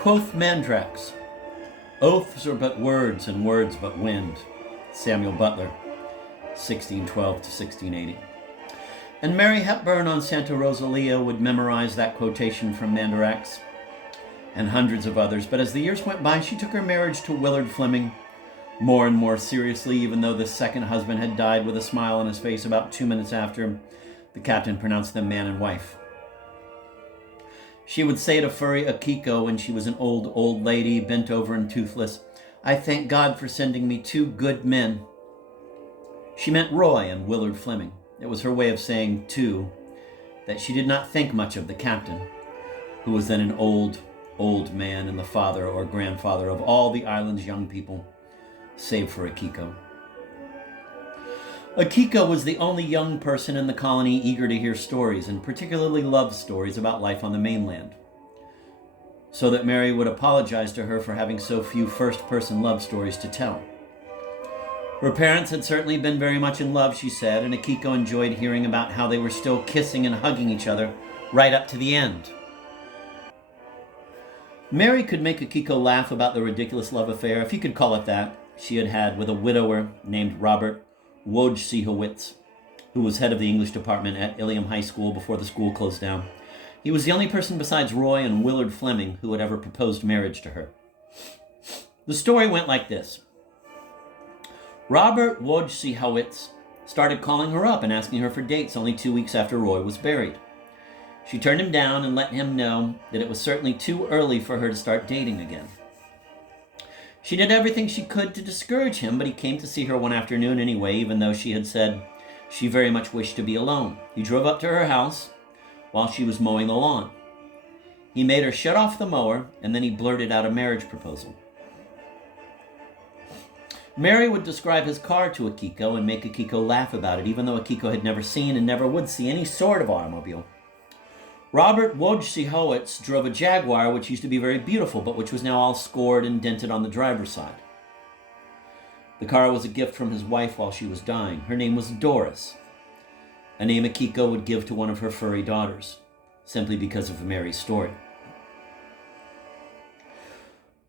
Quoth Mandrax, oaths are but words, and words but wind. Samuel Butler, 1612 to 1680. And Mary Hepburn on Santa Rosalia would memorize that quotation from Mandrax, and hundreds of others. But as the years went by, she took her marriage to Willard Fleming more and more seriously, even though the second husband had died with a smile on his face about 2 minutes after the captain pronounced them man and wife. She would say to furry Akiko when she was an old lady, bent over and toothless, "I thank God for sending me 2 good men." She meant Roy and Willard Fleming. It was her way of saying, too, that she did not think much of the captain, who was then an old man and the father or grandfather of all the island's young people, save for Akiko. Akiko was the only young person in the colony eager to hear stories, and particularly love stories about life on the mainland, so that Mary would apologize to her for having so few first-person love stories to tell. Her parents had certainly been very much in love, she said, and Akiko enjoyed hearing about how they were still kissing and hugging each other right up to the end. Mary could make Akiko laugh about the ridiculous love affair, if you could call it that, she had had with a widower named Robert Wojciechowicz, who was head of the English department at Ilium High School before the school closed down. He was the only person besides Roy and Willard Fleming who had ever proposed marriage to her. The story went like this. Robert Wojciechowicz started calling her up and asking her for dates only 2 weeks after Roy was buried. She turned him down and let him know that it was certainly too early for her to start dating again. She did everything she could to discourage him, but he came to see her one afternoon anyway, even though she had said she very much wished to be alone. He drove up to her house while she was mowing the lawn. He made her shut off the mower, and then he blurted out a marriage proposal. Mary would describe his car to Akiko and make Akiko laugh about it, even though Akiko had never seen and never would see any sort of automobile. Robert Wojciechowicz drove a Jaguar, which used to be very beautiful, but which was now all scored and dented on the driver's side. The car was a gift from his wife while she was dying. Her name was Doris, a name Akiko would give to one of her furry daughters, simply because of Mary's story.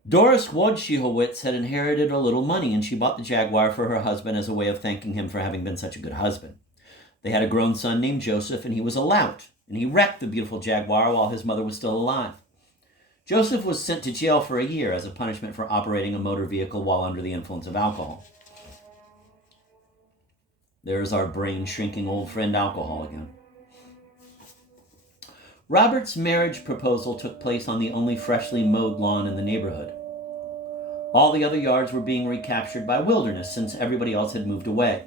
Doris Wojciechowicz had inherited a little money, and she bought the Jaguar for her husband as a way of thanking him for having been such a good husband. They had a grown son named Joseph, and he was a lout, and he wrecked the beautiful Jaguar while his mother was still alive. Joseph was sent to jail for a year as a punishment for operating a motor vehicle while under the influence of alcohol. There's our brain-shrinking old friend alcohol again. Robert's marriage proposal took place on the only freshly mowed lawn in the neighborhood. All the other yards were being recaptured by wilderness since everybody else had moved away.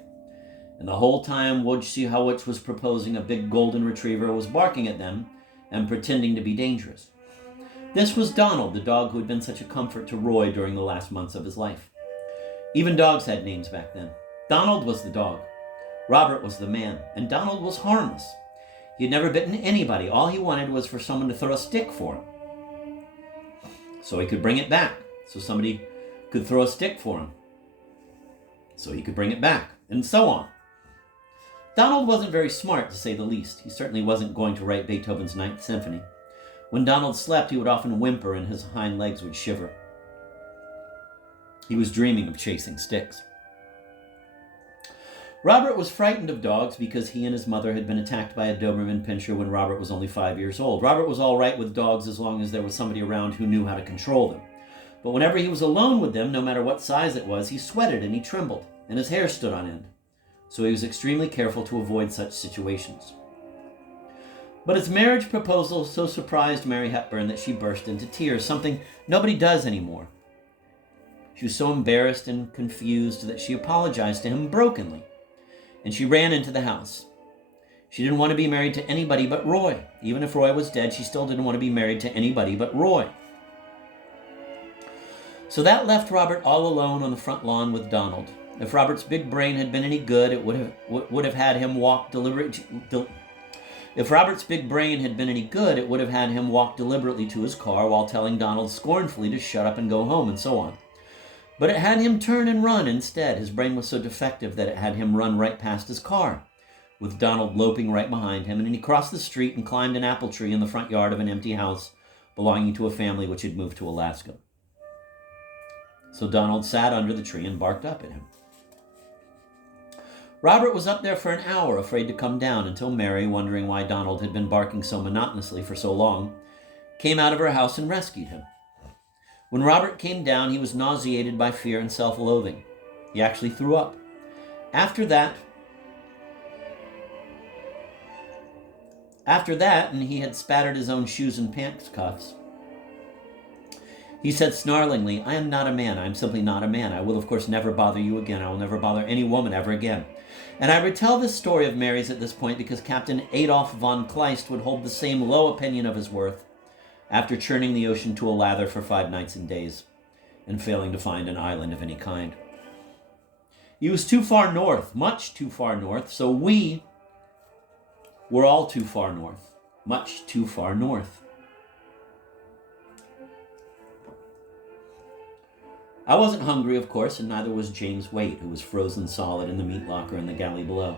And the whole time Wojciechowicz was proposing, a big golden retriever was barking at them and pretending to be dangerous. This was Donald, the dog who had been such a comfort to Roy during the last months of his life. Even dogs had names back then. Donald was the dog, Robert was the man, and Donald was harmless. He had never bitten anybody. All he wanted was for someone to throw a stick for him, so he could bring it back, so somebody could throw a stick for him, so he could bring it back, and so on. Donald wasn't very smart, to say the least. He certainly wasn't going to write Beethoven's Ninth Symphony. When Donald slept, he would often whimper and his hind legs would shiver. He was dreaming of chasing sticks. Robert was frightened of dogs because he and his mother had been attacked by a Doberman Pinscher when Robert was only 5 years old. Robert was all right with dogs as long as there was somebody around who knew how to control them. But whenever he was alone with them, no matter what size it was, he sweated and he trembled, and his hair stood on end. So he was extremely careful to avoid such situations. But his marriage proposal so surprised Mary Hepburn that she burst into tears, something nobody does anymore. She was so embarrassed and confused that she apologized to him brokenly, and she ran into the house. She didn't want to be married to anybody but Roy. Even if Roy was dead, she still didn't want to be married to anybody but Roy. So that left Robert all alone on the front lawn with Donald. If Robert's big brain had been any good, it would have had him walk deliberately. If Robert's big brain had been any good, it would have had him walk deliberately to his car while telling Donald scornfully to shut up and go home, and so on. But it had him turn and run instead. His brain was so defective that it had him run right past his car, with Donald loping right behind him, and he crossed the street and climbed an apple tree in the front yard of an empty house belonging to a family which had moved to Alaska. So Donald sat under the tree and barked up at him. Robert was up there for an hour, afraid to come down, until Mary, wondering why Donald had been barking so monotonously for so long, came out of her house and rescued him. When Robert came down, he was nauseated by fear and self-loathing. He actually threw up. After that, and he had spattered his own shoes and pants cuffs, he said snarlingly, "I am not a man. I am simply not a man. I will, of course, never bother you again. I will never bother any woman ever again." And I retell this story of Mary's at this point because Captain Adolf von Kleist would hold the same low opinion of his worth after churning the ocean to a lather for 5 nights and days and failing to find an island of any kind. He was too far north, much too far north, so we were all too far north, much too far north. I wasn't hungry, of course, and neither was James Waite, who was frozen solid in the meat locker in the galley below.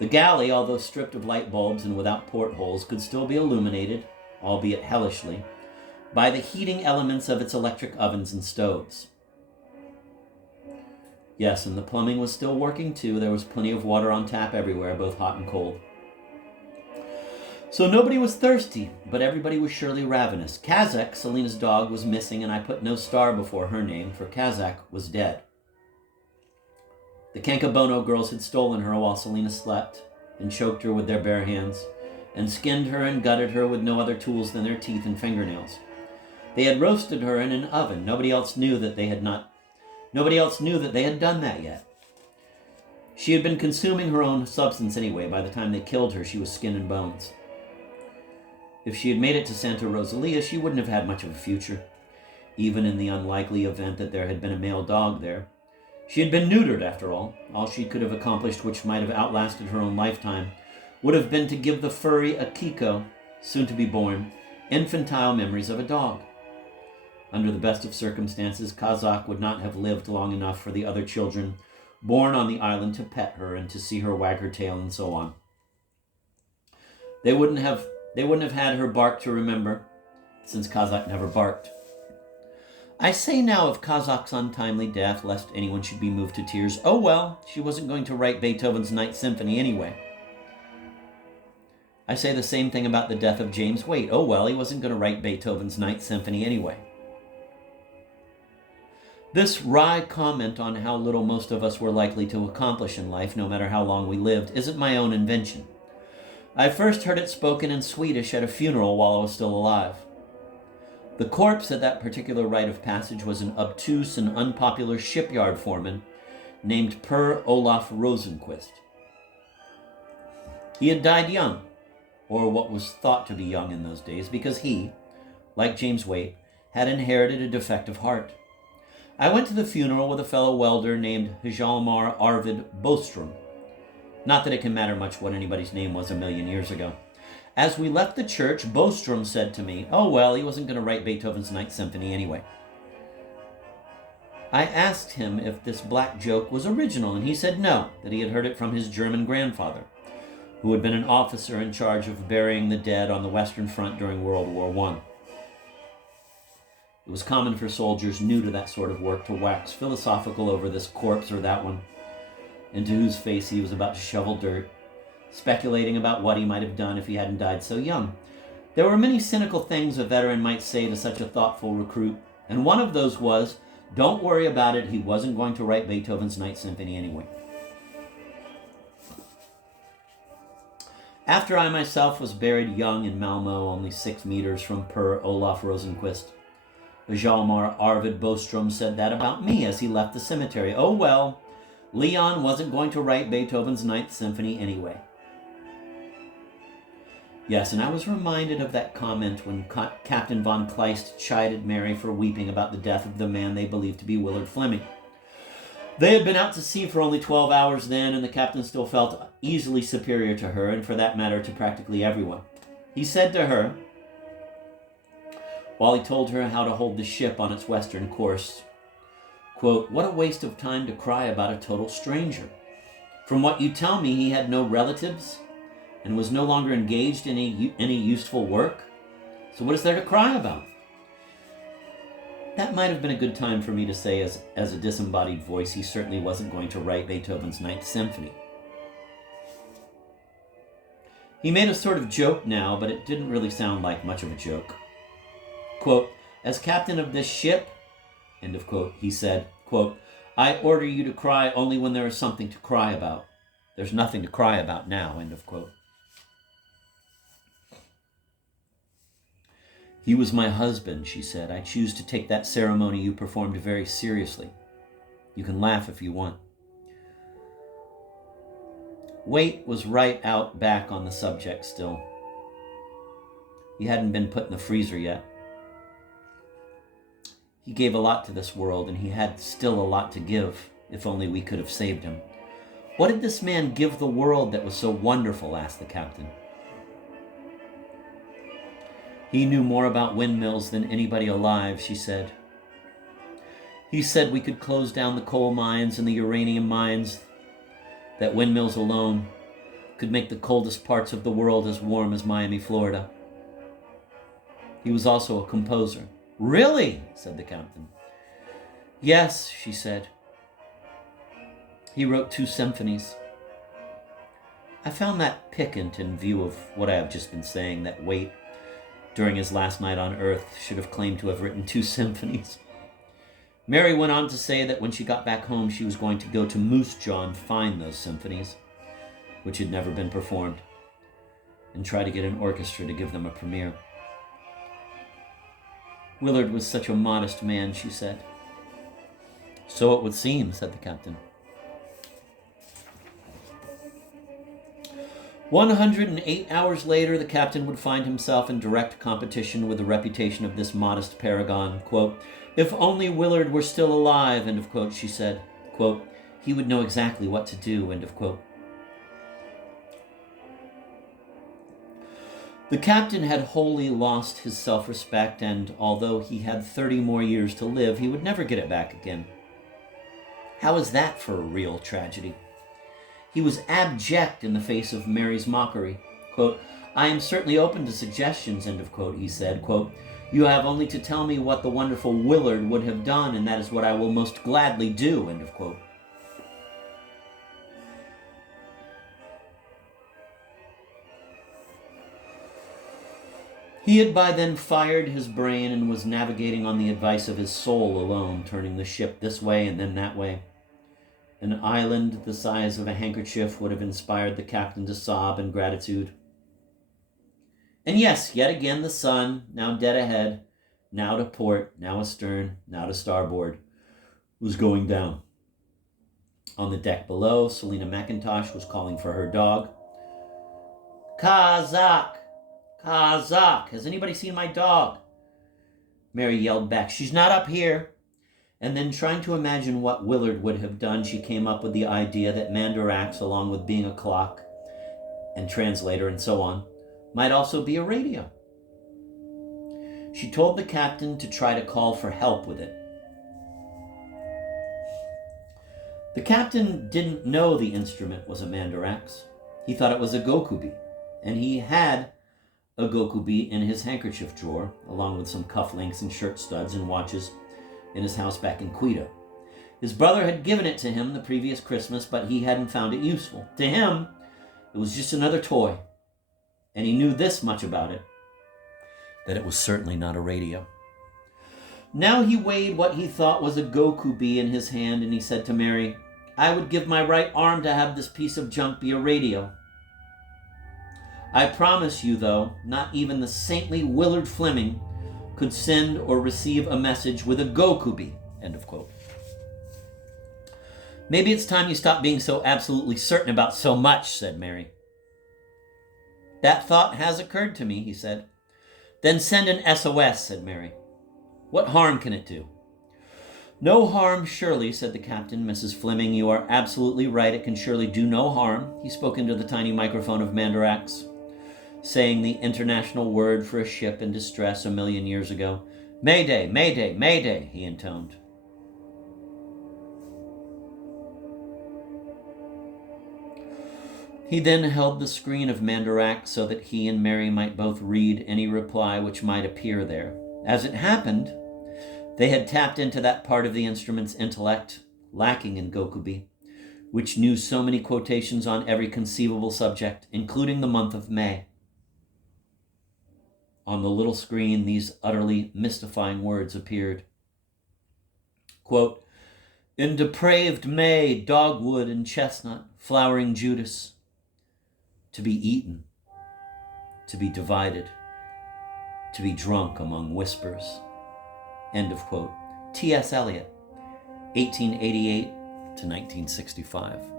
The galley, although stripped of light bulbs and without portholes, could still be illuminated, albeit hellishly, by the heating elements of its electric ovens and stoves. Yes, and the plumbing was still working too. There was plenty of water on tap everywhere, both hot and cold. So nobody was thirsty, but everybody was surely ravenous. Kazak, Selena's dog, was missing, and I put no star before her name, for Kazak was dead. The Kankabono girls had stolen her while Selena slept, and choked her with their bare hands, and skinned her and gutted her with no other tools than their teeth and fingernails. They had roasted her in an oven. Nobody else knew that they had done that yet. She had been consuming her own substance anyway. By the time they killed her, she was skin and bones. If she had made it to Santa Rosalia, she wouldn't have had much of a future, even in the unlikely event that there had been a male dog there. She had been neutered, after all. All she could have accomplished, which might have outlasted her own lifetime, would have been to give the furry Akiko, soon to be born, infantile memories of a dog. Under the best of circumstances, Kazak would not have lived long enough for the other children born on the island to pet her and to see her wag her tail and so on. They wouldn't have had her bark to remember, since Kazak never barked. I say now of Kazak's untimely death, lest anyone should be moved to tears, oh well, she wasn't going to write Beethoven's Ninth Symphony anyway. I say the same thing about the death of James Waite. Oh well, he wasn't going to write Beethoven's Ninth Symphony anyway. This wry comment on how little most of us were likely to accomplish in life, no matter how long we lived, isn't my own invention. I first heard it spoken in Swedish at a funeral while I was still alive. The corpse at that particular rite of passage was an obtuse and unpopular shipyard foreman named Per Olaf Rosenquist. He had died young, or what was thought to be young in those days, because he, like James Waite, had inherited a defective heart. I went to the funeral with a fellow welder named Hjalmar Arvid Bostrom. Not that it can matter much what anybody's name was 1,000,000 years ago. As we left the church, Bostrom said to me, oh well, he wasn't going to write Beethoven's Ninth Symphony anyway. I asked him if this black joke was original, and he said no, that he had heard it from his German grandfather, who had been an officer in charge of burying the dead on the Western Front during World War I. It was common for soldiers new to that sort of work to wax philosophical over this corpse or that one, into whose face he was about to shovel dirt, speculating about what he might have done if he hadn't died so young. There were many cynical things a veteran might say to such a thoughtful recruit, and one of those was, don't worry about it, he wasn't going to write Beethoven's Ninth Symphony anyway. After I myself was buried young in Malmo, only 6 meters from Per Olaf Rosenquist, Hjalmar Arvid Bostrom said that about me as he left the cemetery. Oh well, Leon wasn't going to write Beethoven's Ninth Symphony anyway. Yes, and I was reminded of that comment when Captain von Kleist chided Mary for weeping about the death of the man they believed to be Willard Fleming. They had been out to sea for only 12 hours then, and the captain still felt easily superior to her, and for that matter to practically everyone. He said to her, while he told her how to hold the ship on its western course, quote, what a waste of time to cry about a total stranger. From what you tell me, he had no relatives and was no longer engaged in any useful work. So what is there to cry about? That might have been a good time for me to say as a disembodied voice, he certainly wasn't going to write Beethoven's Ninth Symphony. He made a sort of joke now, but it didn't really sound like much of a joke. Quote, as captain of this ship, end of quote, he said, quote, I order you to cry only when there is something to cry about. There's nothing to cry about now, end of quote. He was my husband, she said. I choose to take that ceremony you performed very seriously. You can laugh if you want. Waite was right out back on the subject still. He hadn't been put in the freezer yet. He gave a lot to this world, and he had still a lot to give, if only we could have saved him. What did this man give the world that was so wonderful? Asked the captain. He knew more about windmills than anybody alive, she said. He said we could close down the coal mines and the uranium mines, that windmills alone could make the coldest parts of the world as warm as Miami, Florida. He was also a composer. Really? Said the captain. Yes, she said. He wrote 2 symphonies. I found that piquant in view of what I have just been saying, that Waite, during his last night on Earth, should have claimed to have written 2 symphonies. Mary went on to say that when she got back home, she was going to go to Moose Jaw and find those symphonies, which had never been performed, and try to get an orchestra to give them a premiere. Willard was such a modest man, she said. So it would seem, said the captain. 108 hours later, the captain would find himself in direct competition with the reputation of this modest paragon. Quote, if only Willard were still alive, end of quote, she said. Quote, he would know exactly what to do, end of quote. The captain had wholly lost his self-respect, and although he had 30 more years to live, he would never get it back again. How is that for a real tragedy? He was abject in the face of Mary's mockery. Quote, I am certainly open to suggestions, end of quote, he said. Quote, you have only to tell me what the wonderful Willard would have done, and that is what I will most gladly do, end of quote. He had by then fired his brain and was navigating on the advice of his soul alone, turning the ship this way and then that way. An island the size of a handkerchief would have inspired the captain to sob in gratitude. And yes, yet again the sun, now dead ahead, now to port, now astern, now to starboard, was going down. On the deck below, Selina McIntosh was calling for her dog. Kazak! Kazak! Has anybody seen my dog? Mary yelled back, she's not up here. And then, trying to imagine what Willard would have done, she came up with the idea that Mandarax, along with being a clock and translator and so on, might also be a radio. She told the captain to try to call for help with it. The captain didn't know the instrument was a Mandarax. He thought it was a gokubi, and he had a gokubi in his handkerchief drawer, along with some cufflinks and shirt studs and watches in his house back in Quito. His brother had given it to him the previous Christmas, but he hadn't found it useful. To him, it was just another toy, and he knew this much about it, that it was certainly not a radio. Now he weighed what he thought was a gokubi in his hand, and he said to Mary, I would give my right arm to have this piece of junk be a radio. I promise you, though, not even the saintly Willard Fleming could send or receive a message with a gokubi, end of quote. Maybe it's time you stop being so absolutely certain about so much, said Mary. That thought has occurred to me, he said. Then send an SOS, said Mary. What harm can it do? No harm, surely, said the captain. Mrs. Fleming, you are absolutely right. It can surely do no harm. He spoke into the tiny microphone of Mandarax, saying the international word for a ship in distress 1,000,000 years ago. Mayday, mayday, mayday, he intoned. He then held the screen of Mandarac so that he and Mary might both read any reply which might appear there. As it happened, they had tapped into that part of the instrument's intellect lacking in Gokubi, which knew so many quotations on every conceivable subject, including the month of May. On the little screen, these utterly mystifying words appeared. Quote, "In depraved May, dogwood and chestnut, flowering Judas, to be eaten, to be divided, to be drunk among whispers." End of quote. T.S. Eliot, 1888 to 1965.